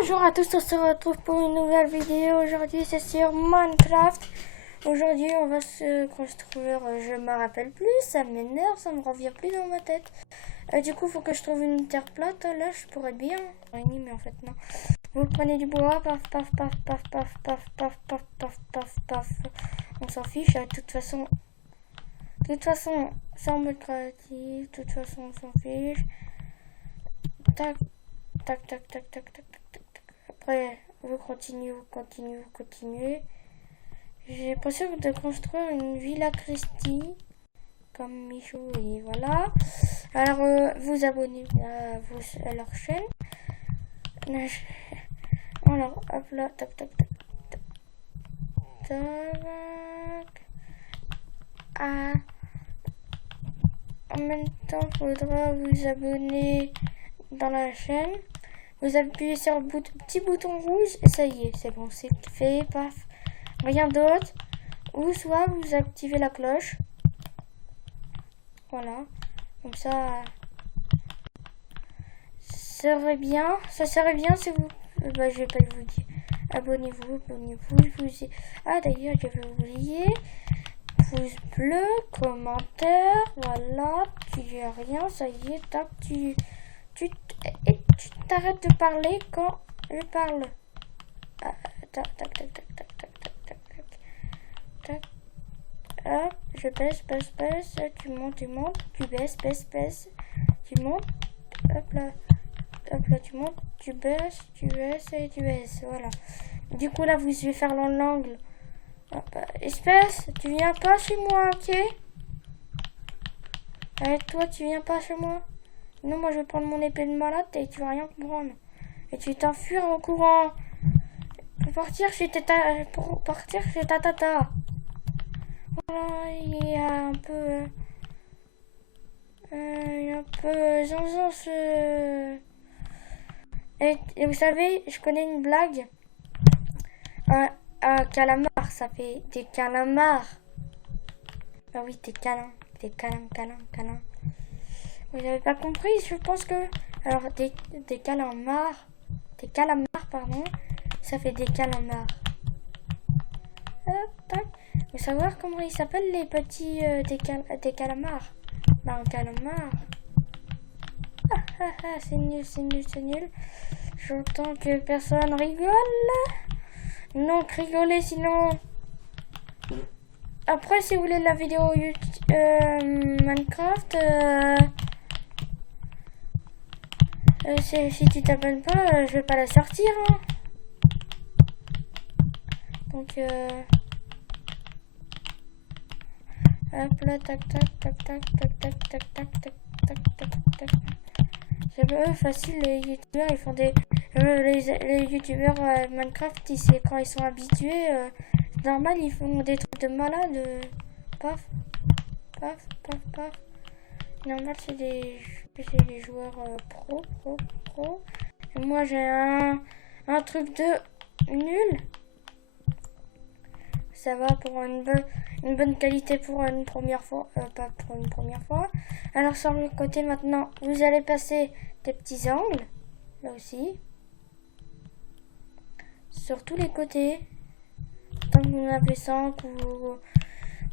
Bonjour à tous, on se retrouve pour une nouvelle vidéo. Aujourd'hui c'est sur Minecraft. Aujourd'hui on va se construire, je me rappelle plus, ça m'énerve, ça me revient plus dans ma tête. Du coup il faut que je trouve une terre plate, là je pourrais bien. Mais en fait non. Vous prenez du bois, paf paf paf paf paf paf paf paf paf paf paf. On s'en fiche, de toute façon, c'est en mode créatif, de toute façon on s'en fiche. Tac, tac, tac, tac, tac, tac. Après, vous continuez. J'ai pensé de construire une villa Christie, comme Michou, et voilà. Alors, vous abonnez à leur chaîne. Alors, hop là, tac, tac, tac, tac, tac. Ah. En même temps, il faudra vous abonner dans la chaîne. Vous appuyez sur le petit bouton rouge et ça y est, c'est bon, c'est fait, paf. Rien d'autre. Ou soit vous activez la cloche. Voilà. Comme ça serait bien. Ça serait bien si vous... je vais pas vous dire. Abonnez-vous. Ah d'ailleurs, j'avais oublié. Pouce bleu, commentaire, voilà. Tu dis rien, ça y est, tac, tu t'arrêtes de parler quand je parle. Ah, tac, tac, tac, tac, tac, tac, tac, tac, tac. Hop, je baisse, tu montes, tu baisses, tu montes, hop là, tu montes, tu baisses, et tu baisses, voilà. Du coup là, vous devez faire l'angle. Espèce, tu viens pas chez moi, ok? Avec toi, tu viens pas chez moi? Non, moi je vais prendre mon épée de malade et tu vas rien comprendre. Et tu vas t'enfuir en courant. Pour partir chez ta tata. Voilà, il y a un peu... zonzon ce... Et vous savez, je connais une blague. Calamar, ça fait des calamars. Ah oui, des câlins. Vous n'avez pas compris, je pense que... Alors, des calamars. Des calamars, pardon. Ça fait des calamars. Hop, tac. Vous savez comment ils s'appellent les petits des calamars? Un calamar. C'est nul. J'entends que personne rigole. Non, rigolez sinon... Après, si vous voulez la vidéo Minecraft, si tu t'abonnes pas, je vais pas la sortir. Hein. Donc, hop là, tac. C'est facile, les youtubeurs, ils font des... les youtubeurs Minecraft, quand ils sont habitués, normal, ils font des trucs de malade. Paf. Normal, c'est des joueurs pro. Et moi, j'ai un truc de nul. Ça va pour une bonne qualité pour une première fois. Pas pour une première fois. Alors, sur le côté, maintenant, vous allez passer des petits angles. Là aussi. Sur tous les côtés. Tant que vous en avez 5 ou...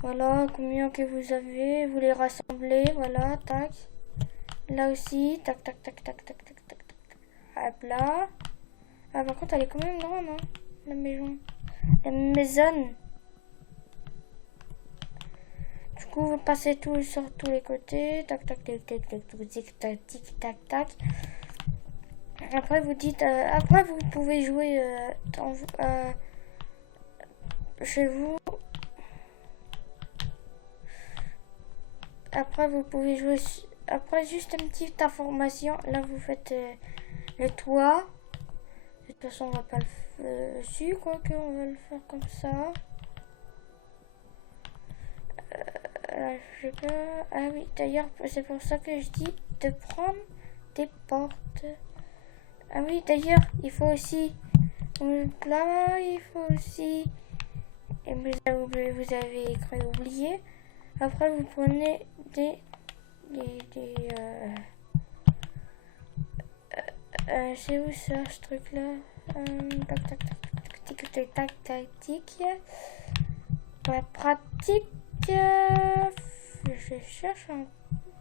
Voilà, combien que vous avez. Vous les rassemblez. Voilà, tac. Là aussi. Tac. Hop là. Ah, par contre, elle est quand même grande, hein, la maison. La maison. Du coup, vous passez tout sur tous les côtés. Tac. Après, vous dites... après, vous pouvez jouer chez vous. Après, vous pouvez jouer... Après, juste une petite information. Là, vous faites le toit. De toute façon, on va pas le faire dessus, quoi qu'on va le faire comme ça. Ah oui, d'ailleurs, c'est pour ça que je dis de prendre des portes. Ah oui, d'ailleurs, il faut aussi... Là, il faut aussi... Et vous avez oublié. Après, vous prenez c'est où ça, ce truc-là? Tac, tac, tac, tac, tac, tac, tac, tic. Ouais, pratique. Je cherche un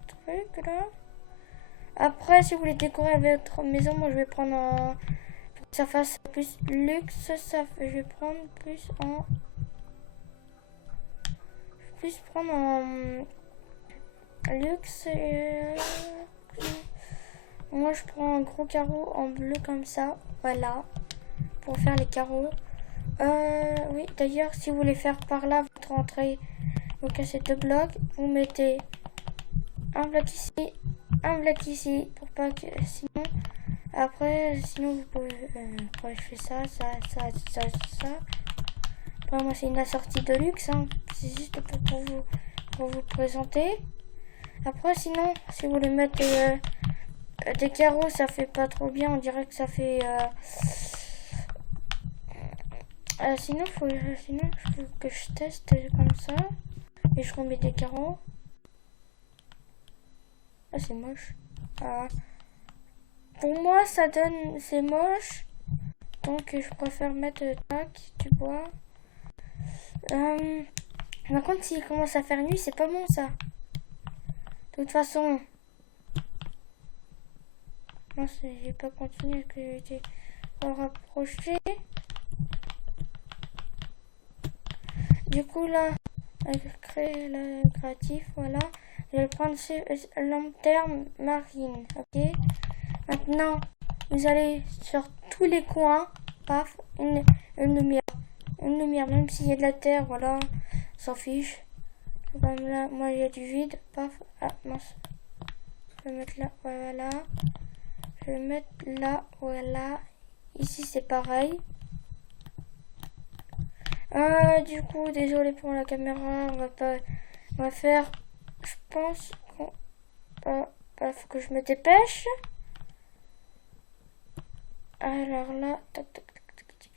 truc là. Après, si vous voulez décorer votre maison, moi je vais prendre en... Pour que ça fasse plus luxe, je vais prendre plus en... Plus prendre en... Luxe et... Moi je prends un gros carreau en bleu comme ça. Voilà. Pour faire les carreaux. Oui, d'ailleurs, si vous voulez faire par là votre entrée, vous cassez 2 blocs. Vous mettez un bloc ici, pour pas que... Sinon, après, sinon vous pouvez... après, je fais ça. Après, moi, c'est une assortie de luxe, hein. C'est juste pour vous présenter. Après, sinon, si vous voulez mettre des carreaux, ça fait pas trop bien. On dirait que ça fait... sinon, faut que je teste comme ça. Et je remets des carreaux. Ah, c'est moche. Pour moi, ça donne... C'est moche. Donc, je préfère mettre tac, du bois. Par contre, s'il commence à faire nuit, c'est pas bon, ça. De toute façon... Non, j'ai pas continué, que j'ai rapproché. Du coup, là, avec créer le créatif, voilà. Je vais prendre ces lanternes marines, ok. Maintenant, vous allez sur tous les coins, paf, une lumière. Une lumière, même s'il y a de la terre, voilà, s'en fiche. Comme là, moi, il y a du vide, paf, ah, mince. Je vais mettre là, voilà. Je vais mettre là, voilà. Ici, c'est pareil. Du coup, désolé pour la caméra, on va faire, je pense qu'on, faut que je me dépêche. Alors là, tac, tac, tac, tac, tac,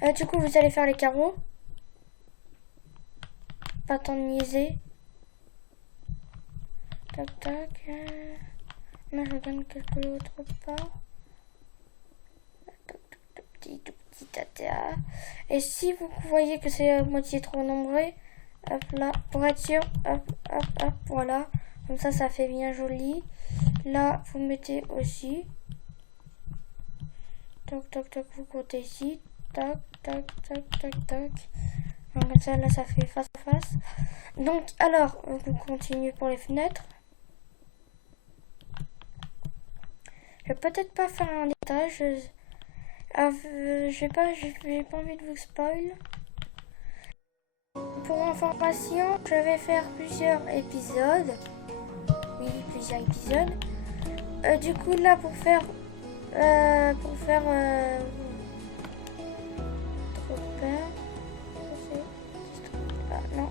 tac. Du coup, vous allez faire les carreaux. Pas tant de niaiser. Tac, tac. Là, je donne quelque autre part. Tout petit tatea. Et si vous voyez que c'est à moitié trop nombreux, hop là, pour être sûr, hop, voilà. Comme ça fait bien joli. Là, vous mettez aussi. Tac, tac, tac, vous comptez ici. Tac, tac, tac, tac, tac. Donc, comme ça, là, ça fait face à face. Donc, alors, on continue pour les fenêtres. Je vais peut-être pas faire un étage. J'ai pas envie de vous spoil. Pour information, je vais faire plusieurs épisodes. Oui, plusieurs épisodes. Du coup, là, pour faire dropper. Ah, non,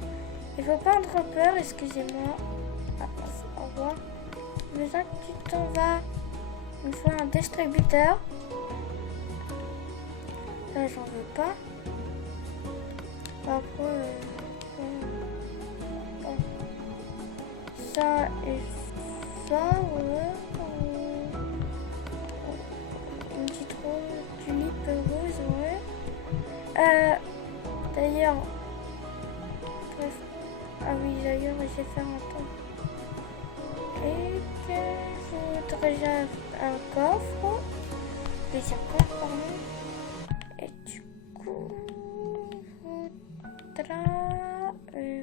il faut pas un dropper, excusez-moi. Ah, au revoir. Besoin que tu t'en vas. Il faut un distributeur. Ça, j'en veux pas. Après, ça et ça, ouais. Une petite tulipe rose, ouais. D'ailleurs, bref. Ah oui, d'ailleurs, je vais faire un temps. Et que je voudrais un coffre. Plusieurs coffres, pardon. Et du coup,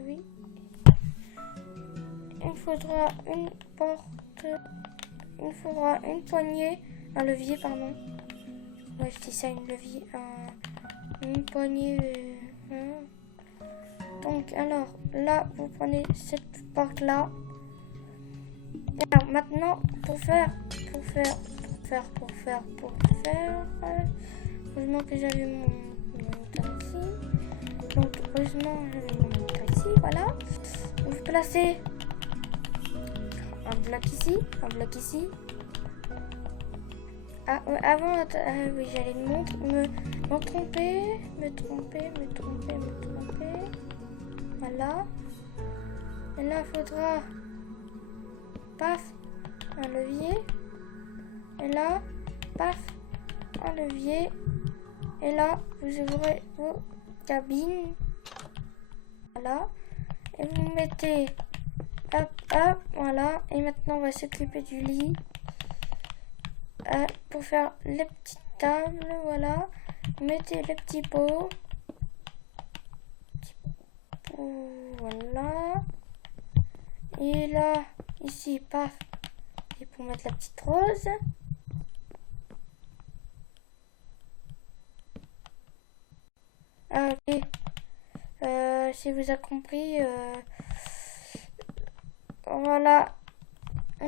oui. Il faudra une porte. Il faudra une poignée. Un levier, pardon. Ouais, je dis ça, une levier. Une poignée. Donc, alors, là, vous prenez cette porte-là. Alors, maintenant, pour faire. Heureusement que j'avais mon taxi. Donc, heureusement, j'avais mon taxi, voilà. Vous placez un bloc ici. Ah, avant, oui, j'allais me tromper. Voilà. Et là, il faudra, paf, un levier. Et là, paf, un levier. Et là, vous ouvrez vos cabines. Voilà. Et vous mettez, hop, hop, voilà. Et maintenant, on va s'occuper du lit. Pour faire les petites tables, voilà. Mettez les petits pots. Voilà. Et là, ici, paf. Et pour mettre la petite rose. Ah, ok. Si vous avez compris, voilà.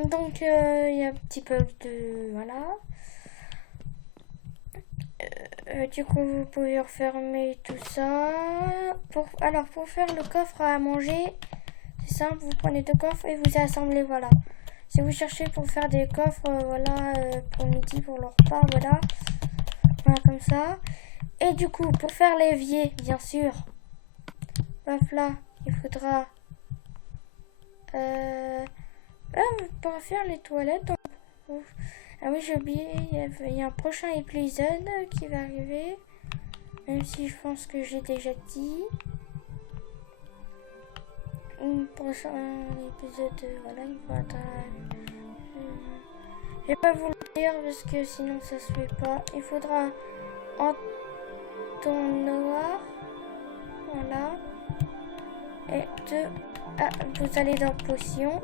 Donc, il y a un petit peu de... Voilà. Du coup, vous pouvez refermer tout ça. Alors, pour faire le coffre à manger, c'est simple. Vous prenez deux coffres et vous assemblez, voilà. Si vous cherchez pour faire des coffres, voilà, pour midi, pour le repas, voilà. Voilà, comme ça. Et du coup, pour faire l'évier, bien sûr, hop là, il faudra... là, on pourra faire les toilettes. Donc... Ah oui, j'ai oublié, il y a un prochain épisode qui va arriver. Même si je pense que j'ai déjà dit. Un prochain épisode, voilà, il faudra... je vais pas vous le dire parce que sinon ça se fait pas. Il faudra en ton noir. Voilà. Et vous allez dans potion.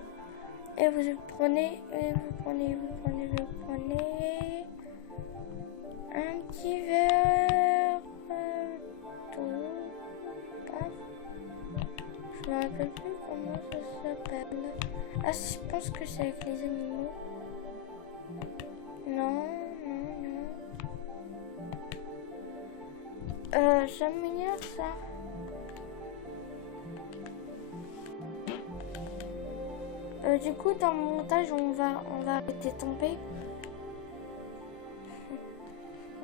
Et vous prenez un petit verre d'eau. Je me rappelle plus comment ça s'appelle. Ah, je pense que c'est avec les animaux. Non. Ça m'énerve ça. Du coup, dans le montage, on va arrêter de tomber.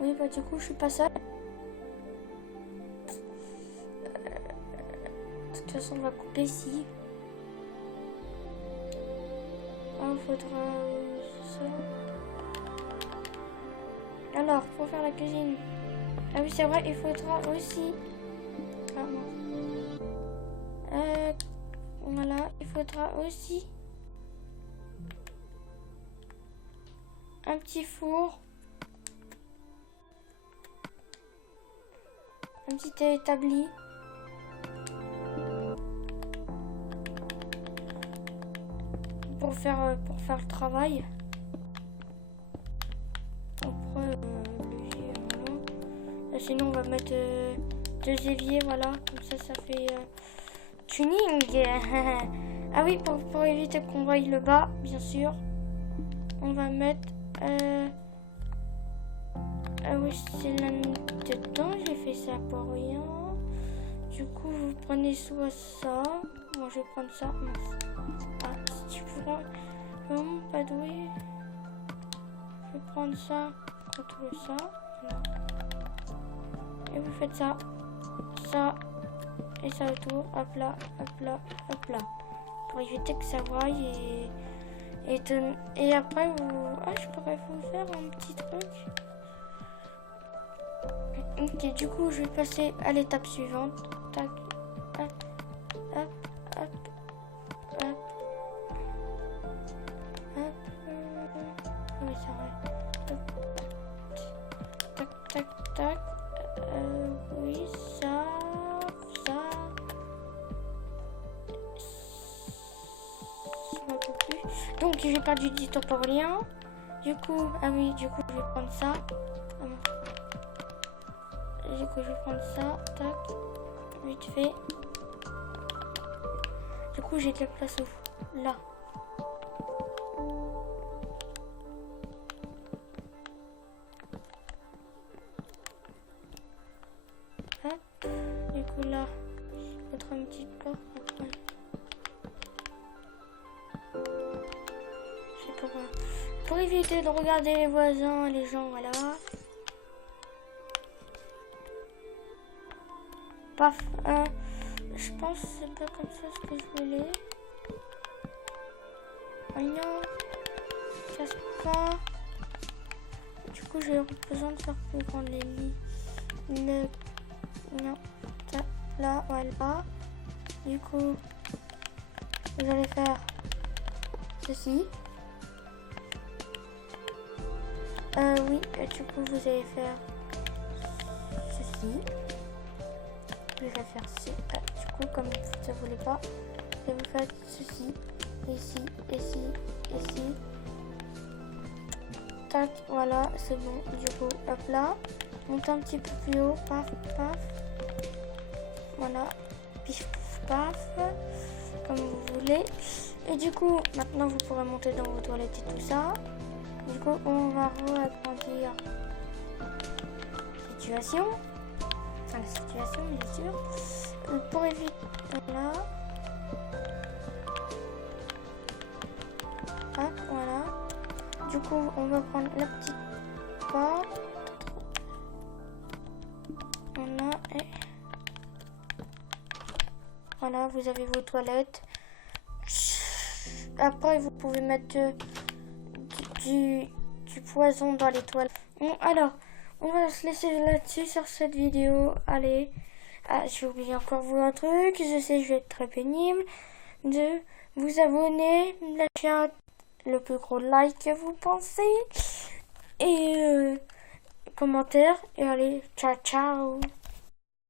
Oui, bah du coup, je suis pas seule. De toute façon, on va couper ici. Ah, il faudra ça. Alors, pour faire la cuisine. Ah oui, c'est vrai, il faudra aussi... Ah non. Voilà, il faudra aussi... un petit four, un petit établi, pour faire le travail. Après, voilà. Sinon on va mettre deux éviers, voilà, comme ça fait tuning. Ah oui, pour éviter qu'on voie le bas, bien sûr, on va mettre ah oui, c'est là dedans, j'ai fait ça pour rien. Du coup, vous prenez soit ça. Moi, je vais prendre ça. Ah, si tu prends... Vraiment pas doué. Je vais prendre ça contre ça. Voilà. Et vous faites ça. Ça. Et ça autour. Hop là, hop là, hop là. Pour éviter que ça voie et après, vous... Ah, je pourrais vous faire un petit truc. Ok, du coup, je vais passer à l'étape suivante. Tac, hop, hop, hop, hop, hop. Oui, c'est vrai. Hop. Tac, tac, tac. Oui, ça. Donc, j'ai perdu du temps pour rien. Du coup, ah oui, du coup, je vais prendre ça. Du coup, je vais prendre ça, tac, vite fait. Du coup, j'ai de la place là. Hop, du coup, là, je vais mettre un petit porte après. C'est pour éviter de regarder les voisins, les gens, voilà. Paf, je pense que c'est pas comme ça ce que je voulais. Oh non. pas. Du coup, j'ai besoin de faire plus grand les lits. Non, ça, là, voilà. Du coup, vous allez faire ceci. Oui, du coup, vous allez faire ceci. Vous allez faire ceci. Du coup, comme ça ne voulait pas, et vous faites ceci, ici, ici, ici. Tac, voilà, c'est bon. Du coup, hop là. Montez un petit peu plus haut, paf, paf. Voilà, pif, paf, comme vous voulez. Et du coup, maintenant vous pourrez monter dans vos toilettes et tout ça. Du coup, on va re-agrandir la situation, bien sûr. Pour éviter, voilà. Hop, voilà. Du coup, on va prendre la petite porte. Voilà, vous avez vos toilettes. Après, vous pouvez mettre du poison dans les toilettes. Bon, alors, on va se laisser là-dessus sur cette vidéo. Allez, j'ai oublié encore vous un truc. Je sais, je vais être très pénible. De vous abonner, lâcher le plus gros like que vous pensez. Et commentaire. Et allez, ciao, ciao.